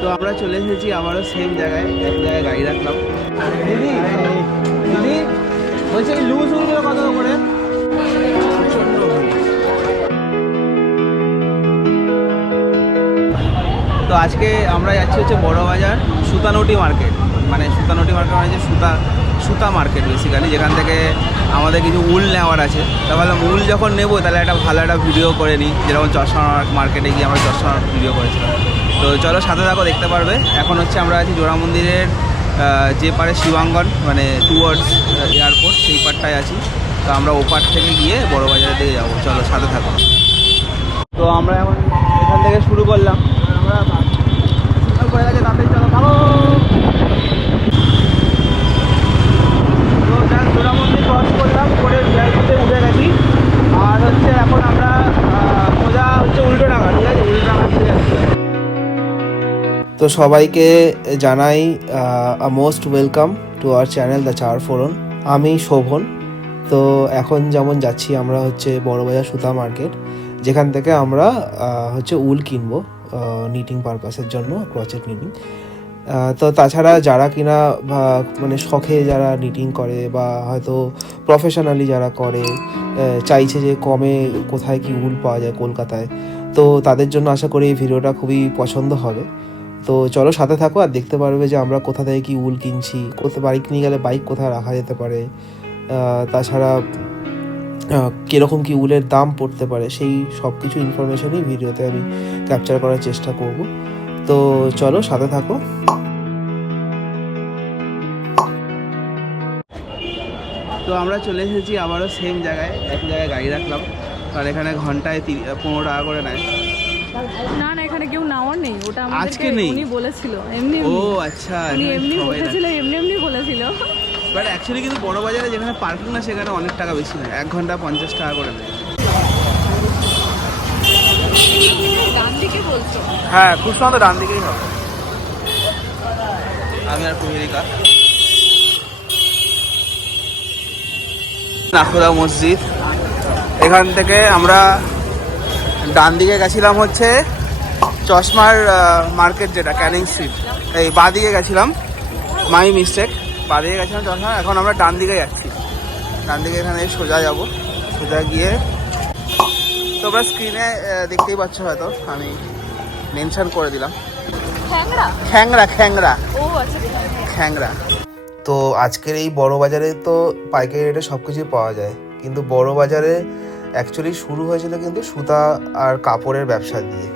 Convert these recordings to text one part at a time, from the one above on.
তো আমরা চলে এসেছি আবারও সেম জায়গায় এক জায়গায় গাড়ি রাখলাম। দিদি দিদি, বলছি এই লুজ উলগুলো কত করে? তো আজকে আমরা যাচ্ছি হচ্ছে বড় বাজার সুতানটি মার্কেট। মানে সুতানটি মার্কেট মানে যে সুতা সুতা মার্কেট বেসিক্যালি যেখান থেকে আমাদের কিছু উল নেওয়ার আছে। তা ভাবলাম উল যখন নেব, তাহলে একটা ভালো একটা ভিডিও করে নিই। যেরকম চশমা মার্কেটে গিয়ে আমরা চশমা ভিডিও করেছিলাম। তো চলো সাথে থাকো, দেখতে পারবে। এখন হচ্ছে আমরা আছি জোড়া মন্দিরের যে পারে শিবাঙ্গন মানে টুয়ার্ডস এয়ারপোর্ট সেই পারটায় আছি। তো আমরা ও পার থেকে গিয়ে বড় বাজারের দিকে যাব। চলো সাথে থাকো। তো আমরা এখন এখান থেকে শুরু করলাম। আর হচ্ছে এখন আমরা সোজা হচ্ছে উল্টো ডাঙা ঠিক আছে? উল্টো ডাঙা তো সবাইকে জানাই most welcome to our channel the চার ফোরন আমি শোভন। তো এখন যেমন যাচ্ছি, আমরা হচ্ছে বড়বাজার সুতা মার্কেট, যেখান থেকে আমরা হচ্ছে উল কিনবো নিটিং পারপাসের জন্য ক্রচেট নিটিং তো তাছাড়া যারা কিনা মানে শখে যারা নিটিং করে, বা হয়তো প্রফেশনালি যারা করে চাইছে যে কমে কোথায় কি উল পাওয়া যায় কলকাতায়, তো তাদের জন্য আশা করি এই ভিডিওটা খুবই পছন্দ হবে। তো চলো সাথে থাকো আর দেখতে পারবে যে আমরা কোথা থেকে কি উল কিনছি কোথায় বাইক নিয়ে গেলে বাইক কোথায় রাখা যেতে পারে তাছাড়া কীরকম কি উলের দাম পড়তে পারে, সেই সব কিছু ইনফরমেশনই ভিডিওতে আমি ক্যাপচার করার চেষ্টা করব। তো চলো সাথে থাকো। তো আমরা চলে এসেছি আবারও সেম জায়গায়, এক জায়গায় গাড়ি রাখলাম। আর এখানে ঘন্টায় পনেরো টাকা করে নেয়। না না এখানে কেউ নেওয়ার নেই। ওটা আজকে নেই? উনি বলেছিল এমনি ও আচ্ছা উনি এমনি বলেছিল এমনি এমনি বলেছিল। বাট অ্যাকচুয়ালি কিন্তু বড় বাজারে যেখানে পার্কিং না সেখানে অনেক টাকা বেশি নেয়। এক ঘণ্টা পঞ্চাশ টাকা করে নেয়। ডান দিকে বলছো? হ্যাঁ খুব সম্ভবত ডান দিকেই হবে। আমি আর কুহেরিকা নাখোদা মসজিদ। এখান থেকে আমরা ডান দিকে গেছিলাম হচ্ছে চশমার মার্কেট যেটা ক্যানিং স্ট্রিট এই বাঁ দিকে গেছিলাম মাই মিস্টেক বাঁ দিকে গেছিলাম চশমা এখন আমরা ডান দিকে যাচ্ছি। ডান দিকে এখানে সোজা যাব। সোজা গিয়ে তোমরা স্ক্রিনে দেখতেই পাচ্ছ হয়তো আমি মেনশন করে দিলাম। খ্যাংরা খ্যাংরা খ্যাংরা আচ্ছা তো আজকের এই বড় বাজারে তো পাইকারি রেটে সব কিছুই পাওয়া যায়। কিন্তু বড় বাজারে অ্যাকচুয়ালি শুরু হয়েছিল কিন্তু সুতা আর কাপড়ের ব্যবসা দিয়ে।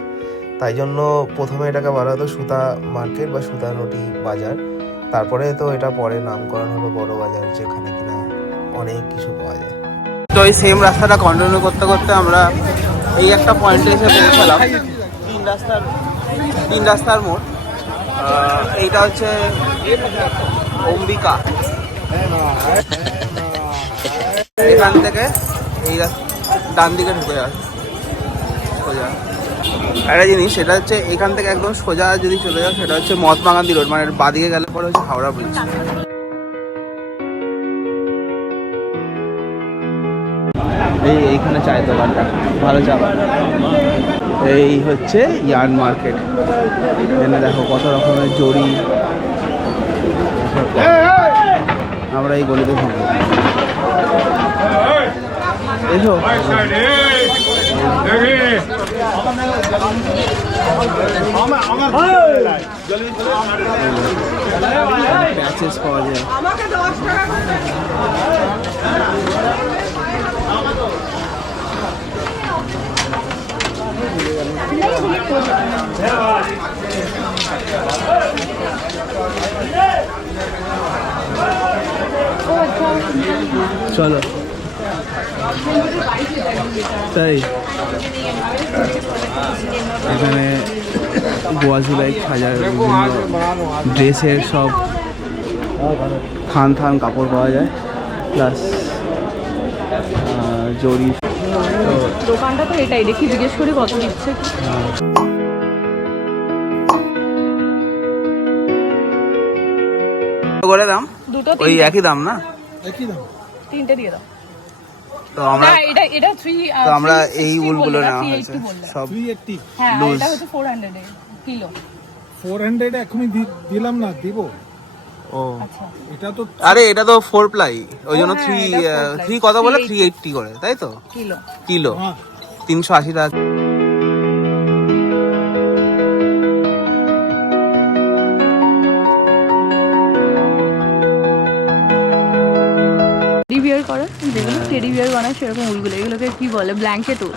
তাই জন্য প্রথমে এটাকে বলা হতো সুতা মার্কেট বা সুতা নটি বাজার। তারপরে তো এটা পরে নামকরণ হলো বড় বাজার, যেখানে কিনা অনেক কিছু পাওয়া যায়। তো এই সেম রাস্তাটা কন্টিনিউ করতে করতে আমরা এই একটা পয়েন্টে এসে পৌঁছালাম। তিন রাস্তার তিন রাস্তার মোড়। এইটা হচ্ছে অম্বিকা। এখান থেকে এই রাস- ডান দিকে ঢুকে যাবে সোজা। একটা জিনিস, সেটা হচ্ছে এখান থেকে একদম সোজা যদি চলে যাও, সেটা হচ্ছে মহাত্মা গান্ধী রোড। মানে বাদিকে গেলে পরে হচ্ছে হাওড়া ব্রিজ এই এইখানে চায়ের দোকানটা, ভালো চা এই হচ্ছে ইয়ার্ন মার্কেট। এখানে দেখো কত রকমের জড়ি। আমরা এই গলিতে থাকব এসো প্যাচেস পাওয়া যায়। চলো। তাই? এখানে গোয়াজি বাইক হাজার বিভিন্ন ড্রেসের সব থান থান কাপড় পাওয়া যায়। প্লাস জরি দোকানটা তো এটাই দেখি জিজ্ঞেস করি কত দিচ্ছে। করে দাম? দুটো ওই একই দাম না? একই দাম। তিনটে দিয়ে দাও। তো আমরা এটা এটা 3 তো আমরা এই উলগুলো নেওয়া হয়েছে সব হ্যাঁ এটা হচ্ছে four hundred kilo four hundred এখনই দিলাম না দিব। ও। আচ্ছা। এটা তো আরে এটা তো ফোর প্লাই ওই জন্য ও হ্যাঁ, থ্রি এটা four ply, থ্রি কত বলে 380 থ্রি এইটটি করে তাই তো? কিলো কিলো হ্যাঁ। তিনশো আশি টাকা। বিয়ার করে যেগুলো টেডি বিয়ার বানায় সেরকম উলগুলো। এগুলোকে কি বলে? Blanket wool.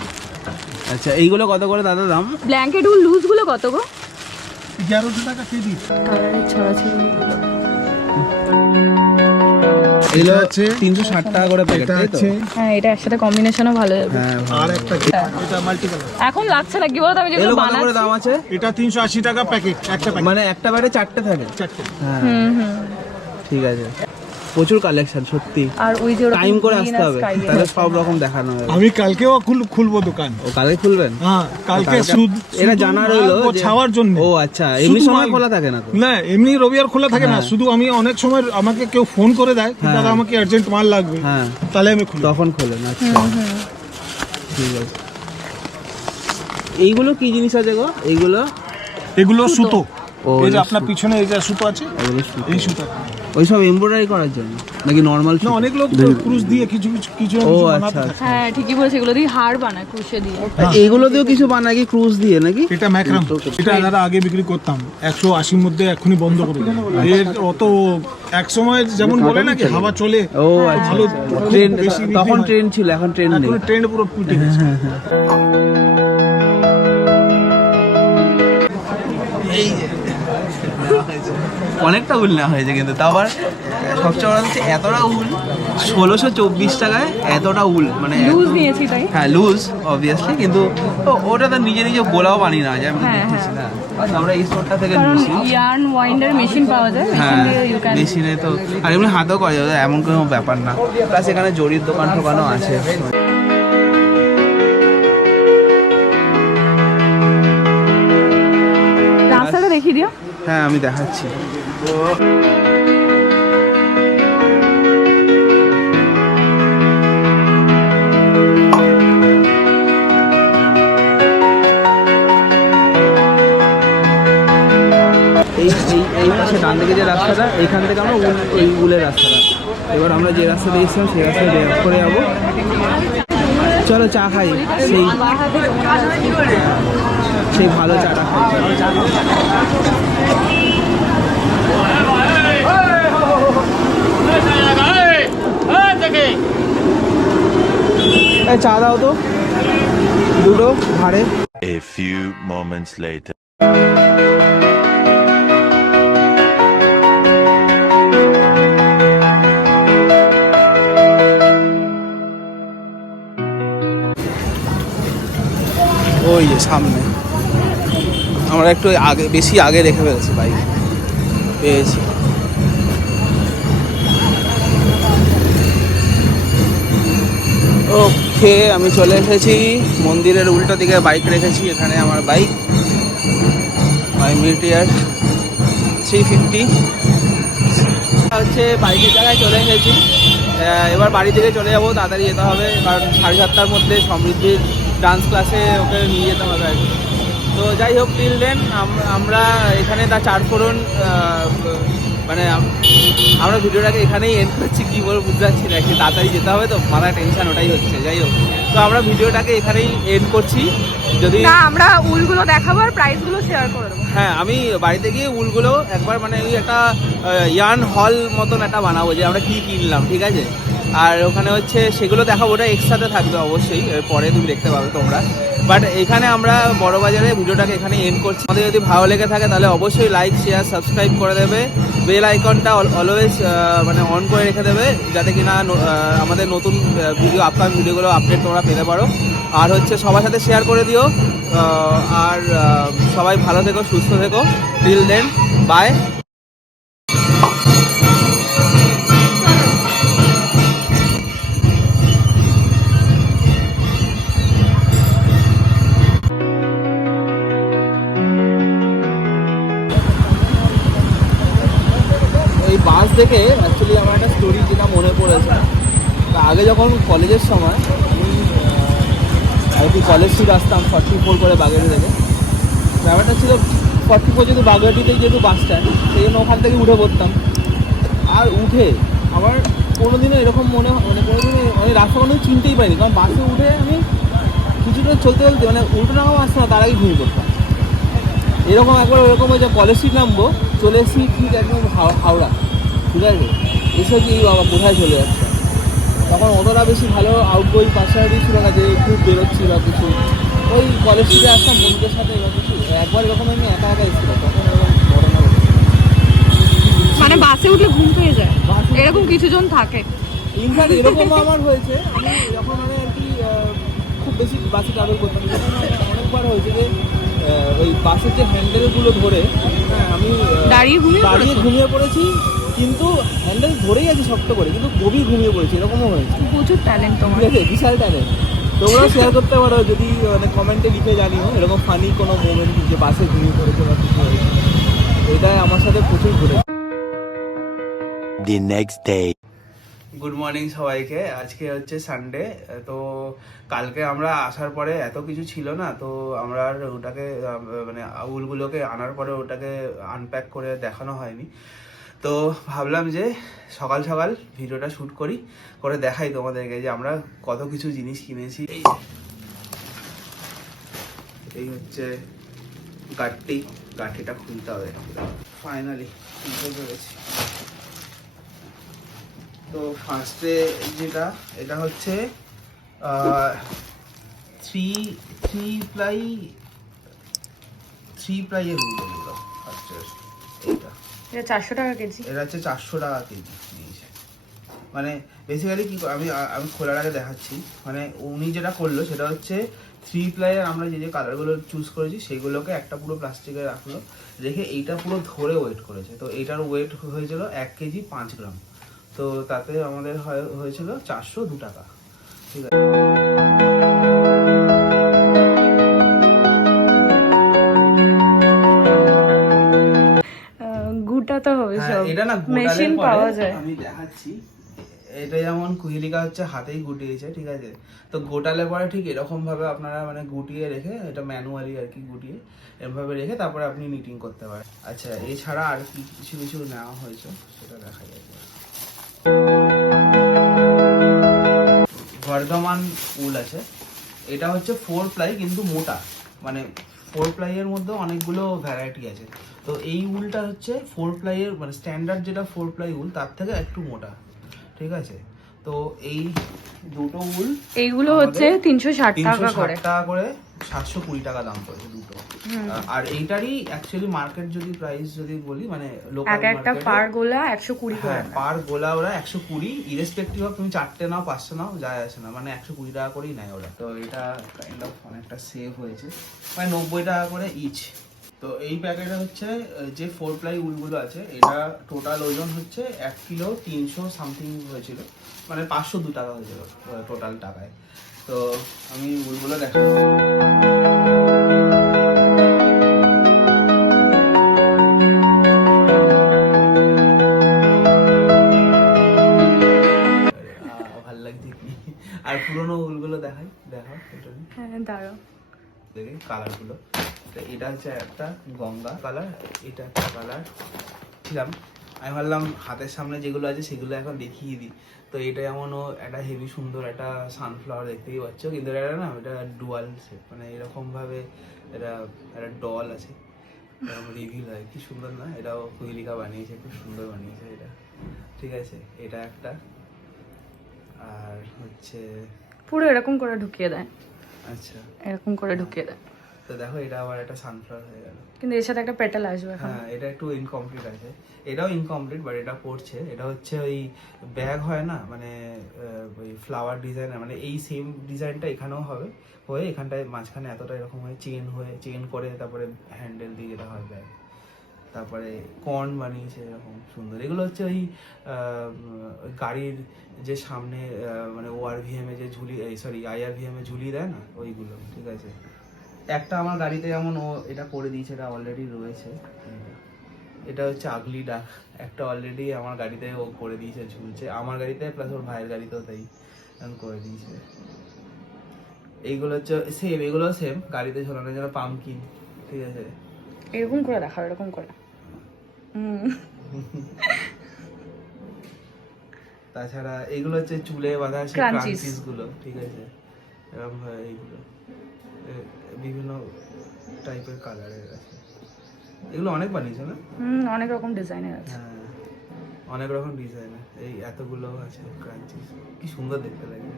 আচ্ছা এইগুলো কত করে দাদা দাম? ব্ল্যাঙ্কেট উল লুজগুলো কত গো? এগারোশো টাকা কেজি। কালারের ছড়াছড়ি। এগুলো আছে। তিনশো ষাট টাকা করে প্যাকেট তাই তো? হ্যাঁ এটা একসাথে কম্বিনেশনও ভালো যাবে। হ্যাঁ আর একটা এটা। মাল্টি কালার এখন লাগছে না কি বলতো আমি এগুলো যেগুলো কত করে দাম বানাচ্ছি আছে? এটা তিনশো আশি টাকা প্যাকেট একটা প্যাকেট মানে একটা ব্যাটে চারটে থাকে? চারটে। হ্যাঁ। হুম হুম। ঠিক আছে। প্রচুর কালেকশন সত্যি। আর ওই যে টাইম করে আসতে হবে তাহলে সব রকম দেখানো হবে। আমি কালকেও খুল- খুলবো দোকান। ও কালকে খুলবেন? হ্যাঁ কালকে শুধু এটা জানা রইল যে- ছাওয়ার জন্য। ও আচ্ছা এমনি সময় খোলা থাকে না না এমনি রবিবার খোলা থাকে না। হ্যাঁ। শুধু আমি অনেক সময় আমাকে কেউ ফোন করে দেয় কি হ্যাঁ। দাদা আমাকে আর্জেন্ট মাল লাগবে। হ্যাঁ। তাহলে আমি খুলি তখন খোলেন আচ্ছা। ঠিক আছে। এইগুলো কি জিনিস আছে গো? এইগুলো? এগুলো সুতো। ও, এই যে আপনার পিছনে এই যে সুতো আছে এই সুতো। ওই সব এমব্রয়ডারি করার জন্য। নাকি নর্মাল না অনেক লোক ক্রুশ দিয়ে কিছু কিছু কিছু ও, আচ্ছা। আচ্ছা। হ্যাঁ ঠিকই বলেছে এগুলো দিয়ে হাড় বানায় ক্রুশে দিয়ে। এইগুলো দিয়েও কিছু বানায় কি ক্রুজ দিয়ে নাকি? এটা ম্যাক্রাম। এটা দাদা আগে বিক্রি করতাম। একশো আশির মধ্যে এখনই বন্ধ করে। এর অত এক সময় যেমন বলে না কি হাওয়া চলে ও আচ্ছা বেশি বিক্রি তখন হয়। ট্রেন্ড ছিল এখন ট্রেন্ড নেই। এখন ট্রেন্ড পুরো পুটে গেছে। অনেকটা উল না হয়েছে কিন্তু তাও আবার সবচেয়ে বড় হচ্ছে এতটা উল ষোলোশো চব্বিশ টাকায় এতটা উল মানে লুজ নিয়েছি তাই? হ্যাঁ লুজ অবভিয়াসলি কিন্তু ওটা তো নিজে নিজে গোলাও বানিয়ে নেওয়া যায় আমি হ্যাঁ, দেখেছি না আমরা এই স্টোরটা থেকে নিয়েছি ইয়ার্ন ওয়াইন্ডার মেশিন পাওয়া যায় হ্যাঁ মেশিনে তো আর এমনি হাতেও করা যাবে এমন কোনো ব্যাপার না। প্লাস এখানে জরির দোকান টোকানও আছে। রাস্তাটা দেখিয়ে দিও। হ্যাঁ আমি দেখাচ্ছি। এই এই এই পাশে ডান যে রাস্তাটা, এইখান থেকে আমরা ওই উলের রাস্তাটা। এবার আমরা যে রাস্তা দিয়ে এসেছিলাম সেই রাস্তায় বের করে যাব। চলো চা খাই। সেই সেই ভালো চাটা খাই। এই চা দাও তো। দুটো ভাড়ে। A few moments later. ওই যে সামনে। আমরা একটু আগে বেশি আগে রেখে ফেলেছি বাইক পেয়েছি। ওকে, আমি চলে এসেছি। মন্দিরের উল্টো দিকে বাইক রেখেছি, এখানে আমার বাইক মিটিয়ার থ্রি ফিফটি হচ্ছে বাইকের জায়গায় চলে এসেছি। এবার বাড়ি থেকে চলে যাব, তাড়াতাড়ি যেতে হবে, কারণ সাড়ে সাতটার মধ্যে সমৃদ্ধির ডান্স ক্লাসে ওকে নিয়ে যেতে হবে আর কি। তো যাই হোক টিল দেন আমরা এখানে তার চার মানে আমরা ভিডিওটাকে এখানেই এন্ড করছি কী বলব বুঝতে পারছি না একটু তাড়াতাড়ি যেতে হবে তো মাথায় টেনশন ওটাই হচ্ছে যাই হোক। তো আমরা ভিডিওটাকে এখানেই এন্ড করছি যদি না আমরা উলগুলো দেখাবো আর প্রাইসগুলো শেয়ার করে দেবো। হ্যাঁ আমি বাড়িতে গিয়ে উলগুলো একবার মানে ওই একটা ইয়ান হল মতন একটা বানাবো যে আমরা কী কিনলাম ঠিক আছে? আর ওখানে হচ্ছে সেগুলো দেখাবো, ওটা এক্সট্রাতে থাকবে অবশ্যই পরে তুমি দেখতে পাবে তোমরা। বাট এখানে আমরা বড় বাজারে ভিডিওটাকে এখানে এন্ড করছি। আমাদের যদি ভালো লেগে থাকে তাহলে অবশ্যই লাইক শেয়ার সাবস্ক্রাইব করে দেবে। বেল আইকনটা অলওয়েজ মানে অন করে রেখে দেবে, যাতে কিনা আমাদের নতুন ভিডিও আপকামিং ভিডিওগুলো আপডেট তোমরা পেতে পারো। আর হচ্ছে সবার সাথে শেয়ার করে দিও। আর সবাই ভালো থেকো, সুস্থ থেকো। টিল দেন বাই দেখে অ্যাকচুয়ালি আমার একটা স্টোরি যেটা মনে পড়েছে। আগে যখন কলেজের সময়, আমি আর কি কলেজ স্ট্রিট আসতাম ফর্টি ফোর করে বাগেরি থেকে। ব্যাপারটা ছিল ফর্টি ফোর যেহেতু বাগুয়াটিতে যেহেতু বাস স্ট্যান্ড সেই জন্য ওখান থেকে উঠে পড়তাম। আর উঠে আমার কোনোদিনও এরকম মনে হয়- মানে কোনোদিনও আমি রাস্তা কোনোদিন চিনতেই পারিনি। কারণ বাসে উঠে আমি কিছুটা চলতে চলতে মানে উল্টো নামাও আসছে না তার আগে ঘুমিয়ে পড়তাম। এরকম একবার ওরকম হয়েছে কলেজ স্ট্রিট নামবো, চলে এসেছি ঠিক একদম হাও- হাওড়া। ঠিক আছে এসে কি বাবা কোথায় চলে যাচ্ছে? তখন অতটা বেশি ভালো আউটগোয়িং পার্সোনালিটি ছিল না যে খুব বেরোচ্ছি বা কিছু। ওই কলেজ স্ট্রিটে আসতাম বন্ধুদের সাথে বা কিছু। একবার এরকম আমি একা একা এসেছিলাম তখন এরকম ঘটনা। মানে বাসে উঠলে ঘুম পেয়ে যায়? এরকম কিছু জন থাকে। ইনফ্যাক্ট এরকম আমার হয়েছে। আমি যখন আমি আর কি খুব বেশি বাসে ট্রাভেল করতাম অনেকবার হয়েছে যে ওই বাসের যে হ্যান্ডেলগুলো ধরে হ্যাঁ, আমি দাঁড়িয়ে ঘুমিয়ে দাঁড়িয়ে ঘুমিয়ে পড়েছি। কিন্তু হ্যান্ডেল ধরেই আছি শক্ত করে কিন্তু গভীর ঘুমিয়ে পড়েছি এরকমও হয়েছে। প্রচুর ট্যালেন্ট তোমার। ঠিক আছে বিশাল ট্যালেন্ট তোমরাও শেয়ার করতে পারো যদি মানে কমেন্টে লিখে জানিও এরকম ফানি কোনো মোমেন্ট যে বাসে ঘুমিয়ে পড়েছে বা কিছু হয়েছে। এটা আমার সাথে প্রচুর ঘুরে The next day. Good morning সবাইকে আজকে হচ্ছে সানডে তো কালকে আমরা আসার পরে এত কিছু ছিল না তো আমরা আর ওটাকে মানে উলগুলোকে আনার পরে ওটাকে আনপ্যাক করে দেখানো হয়নি। তো ভাবলাম যে সকাল সকাল ভিডিওটা শ্যুট করি, করে দেখাই তোমাদেরকে যে আমরা কত কিছু জিনিস কিনেছি। এই হচ্ছে গাঠটি গাঠিটা খুলতে হবে। ফাইনালি খুলতে পেরেছি। তো ফার্স্টে যেটা, এটা হচ্ছে থ্রি থ্রি প্লাই থ্রি প্লাইয়ের এইটা এটা চারশো টাকা কেজি। এটা হচ্ছে চারশো টাকা কেজি মানে বেসিক্যালি কি আমি আমি খোলার আগে দেখাচ্ছি। মানে উনি যেটা করল সেটা হচ্ছে থ্রি প্লাইয়ের আমরা যে যে কালারগুলো চুজ করেছি সেগুলোকে একটা পুরো প্লাস্টিকে রাখল। রেখে এইটা পুরো ধরে ওয়েট করেছে। তো এইটার ওয়েট হয়েছিল এক কেজি পাঁচ গ্রাম। তো তাতে আমাদের হয়- হয়েছিল চারশো দু টাকা। ঠিক আছে। মেশিন পাওয়া যায়। আমি দেখাচ্ছি। এটা যেমন কুহিলিকা হচ্ছে হাতেই গুটিয়েছে ঠিক আছে? তো গোটালে পরে ঠিক এরকম ভাবে আপনারা মানে গুটিয়ে রেখে এটা ম্যানুয়ালি আর কি গুটিয়ে এরকম ভাবে রেখে তারপরে আপনি নিটিং করতে পারেন। আচ্ছা এছাড়া আর কি কিছু কিছু নেওয়া হয়েছে সেটা দেখা যাবে বর্ধমান উল আছে। এটা হচ্ছে ফোর প্লাই কিন্তু মোটা মানে ফোর প্লাইয়ের মধ্যে অনেকগুলো ভ্যারাইটি আছে। তো এই উলটা হচ্ছে ফোর প্লাইয়ের মানে স্ট্যান্ডার্ড যেটা ফোর প্লাই উল, তার থেকে একটু মোটা। ঠিক আছে? তো এই দুটো উল এইগুলো হচ্ছে তিনশো ষাট টাকা করে। টাকা করে সাতশো কুড়ি টাকা দাম পড়েছে দুটো। আর এইটারই অ্যাকচুয়ালি মার্কেট যদি প্রাইস যদি বলি মানে লোকাল একটা পার গোলা একশো কুড়ি হ্যাঁ পার গোলা ওরা একশো কুড়ি ইরেসপেক্টিভ অফ তুমি চারটে নাও পাঁচটা নাও যায় আসে না। মানে একশো কুড়ি টাকা করেই নেয় ওরা। তো এটা কাইন্ড অফ অনেকটা সেভ হয়েছে। মানে নব্বই টাকা করে ইচ তো এই প্যাকেটে হচ্ছে যে ফোর প্লাই উলগুলো আছে এটা টোটাল ওজন হচ্ছে এক কিলো তিনশো সামথিং হয়েছিল। মানে পাঁচশো দু টাকা হয়েছিল টোটাল টাকায়। তো আমি উলগুলো দেখা ভালো লাগছে কি? আর পুরোনো উলগুলো দেখাই নিয়ে। হ্যাঁ দেখে কালারগুলো তো এটা হচ্ছে একটা গঙ্গা কালার এটা একটা কালার। ছিলাম আমি ভাবলাম হাতের সামনে যেগুলো আছে সেগুলো এখন দেখিয়ে দিই। তো এটা যেমনও একটা হেভি সুন্দর একটা সানফ্লাওয়ার দেখতেই পাচ্ছ কিন্তু এটা না এটা ডুয়াল শেপ মানে এরকম ভাবে এটা একটা ডল আছে। রিভিল হয় কি সুন্দর না? এটাও কুইলিকা বানিয়েছে খুব সুন্দর বানিয়েছে এটা। ঠিক আছে এটা একটা। আর হচ্ছে পুরো এরকম করে ঢুকিয়ে দেয়। আচ্ছা। এরকম করে ঢুকিয়ে দেয়। তো দেখো এটা আবার একটা সানফ্লাওয়ার হয়ে গেল। কিন্তু এর সাথে একটা পেটাল আসবে হ্যাঁ এটা একটু ইনকমপ্লিট আছে। এটাও ইনকমপ্লিট বাট এটা পড়ছে। এটা হচ্ছে ওই ব্যাগ হয় না মানে ওই ফ্লাওয়ার ডিজাইন মানে এই সেম ডিজাইনটা এখানেও হবে। হয়ে এখানটায় মাঝখানে এতটা এরকম হয়ে চেন হয়ে চেন করে তারপরে হ্যান্ডেল দিয়ে যেটা হয় ব্যাগ তারপরে কর্ন বানিয়েছে এরকম সুন্দর। এগুলো হচ্ছে ওই গাড়ির যে সামনে মানে ওআর ভিএম এ যে ঝুলি সরি আইআর ভিএম এ ঝুলিয়ে দেয় না? ওইগুলো ঠিক আছে? একটা আমার গাড়িতে যেমন ও এটা করে দিয়েছে এটা অলরেডি রয়েছে। এটা হচ্ছে আগলি ডাক। একটা অলরেডি আমার গাড়িতে ও করে দিয়েছে ঝুলছে। আমার গাড়িতে প্লাস ওর ভাইয়ের গাড়িতেও তাই করে দিয়েছে। এইগুলো হচ্ছে সেম এগুলো সেম গাড়িতে ঝোলানোর জন্য পামকিন ঠিক আছে? এরকম করে দেখাও এরকম করে। তাছাড়া এগুলো হচ্ছে চুলে বাঁধা ক্রাঞ্চিসগুলো ঠিক আছে? এরকম এইগুলো। বিভিন্ন টাইপের কালারের আছে। এগুলো অনেক বানিয়েছে না? হুম অনেক রকম ডিজাইনের আছে। হ্যাঁ অনেক রকম ডিজাইনের এই এতগুলো আছে ক্রাঞ্চিস কি সুন্দর দেখতে লাগে।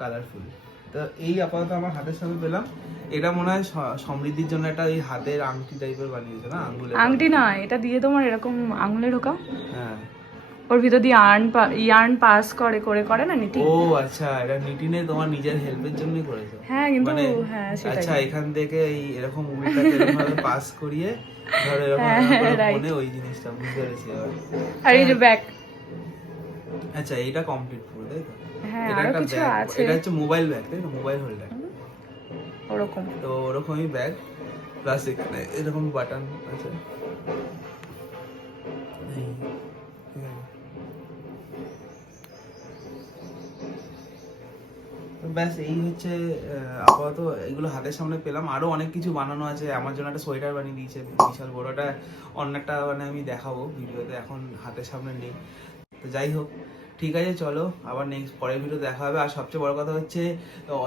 কালারফুল তো এই আপাতত আমার হাতের সামনে পেলাম। এটা মনে হয় সমৃদ্ধির জন্য একটা এই হাতের আংটি টাইপের বানিয়েছে না? আঙ্গুলের আংটি। না এটা দিয়ে তোমার এরকম আঙুলে ঢোকাও। হ্যাঁ। ওর ভিতর দিয়ে আর্ন ইয়ার্ন পাস করে করে করে না নিটি ও আচ্ছা এটা নিটিনে তোমার নিজের হেল্পের জন্যই করেছ? হ্যাঁ কিন্তু মানে হ্যাঁ সেটাই। আচ্ছা এখান থেকে এই এরকম উল্টা এরকম পাস করিয়ে ধরো এরকম হ্যাঁ. ফোনে ওই জিনিসটা বুঝতে পেরেছি আর এই যে ব্যাগ আচ্ছা এইটা কমপ্লিট পুরো তাই তো? হ্যাঁ এটা একটা কিছু ব্যাগ আছে। এটা হচ্ছে মোবাইল ব্যাগ তাই তো? মোবাইল হোল্ডার ওরকম। তো ওরকমই ব্যাগ প্লাস এখানে এরকম বাটন আছে। ব্যাস, এই হচ্ছে আপাতত এগুলো হাতের সামনে পেলাম। আরও অনেক কিছু বানানো আছে। আমার জন্য একটা সোয়েটার বানিয়ে দিয়েছে বিশাল বড়টা অন্য একটা মানে আমি দেখাবো ভিডিওতে। এখন হাতের সামনে নেই। তো যাই হোক ঠিক আছে, চলো। আবার নেক্সট পরের ভিডিও দেখা হবে। আর সবচেয়ে বড় কথা হচ্ছে,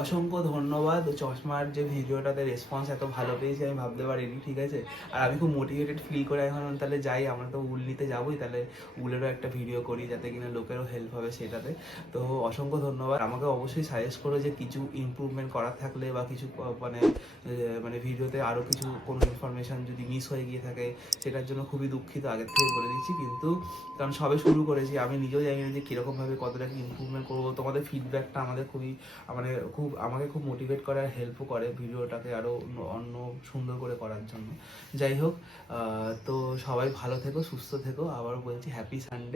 অসংখ্য ধন্যবাদ চশমার যে ভিডিওটাতে রেসপন্স এত ভালো পেয়েছি আমি ভাবতে পারিনি, ঠিক আছে? আর আমি খুব মোটিভেটেড ফিল করে এখন তাহলে যাই, আমরা তো উল নিতে যাবোই, তাহলে উলেরও একটা ভিডিও করি যাতে কিনা লোকেরও হেল্প হবে সেটাতে। তো অসংখ্য ধন্যবাদ। আমাকে অবশ্যই সাজেস্ট করো যে কিছু ইমপ্রুভমেন্ট করার থাকলে বা কিছু মানে মানে ভিডিওতে আরও কিছু কোনো ইনফরমেশন যদি মিস হয়ে গিয়ে থাকে, সেটার জন্য খুবই দুঃখিত, আগের থেকে বলে দিচ্ছি। কিন্তু কারণ সবে শুরু করেছি, আমি নিজেও জানি না যে কীরকমভাবে কতটা কি ইম্প্রুভমেন্ট করব তোমাদের ফিডব্যাকটা আমাদের খুবই মানে খুব, আমাকে খুব মোটিভেট করে আর হেল্পও করে ভিডিওটাকে আরও অন্য সুন্দর করে করার জন্য। যাই হোক তো সবাই ভালো থেকো, সুস্থ থেকো। আবার বলছি হ্যাপি সানডে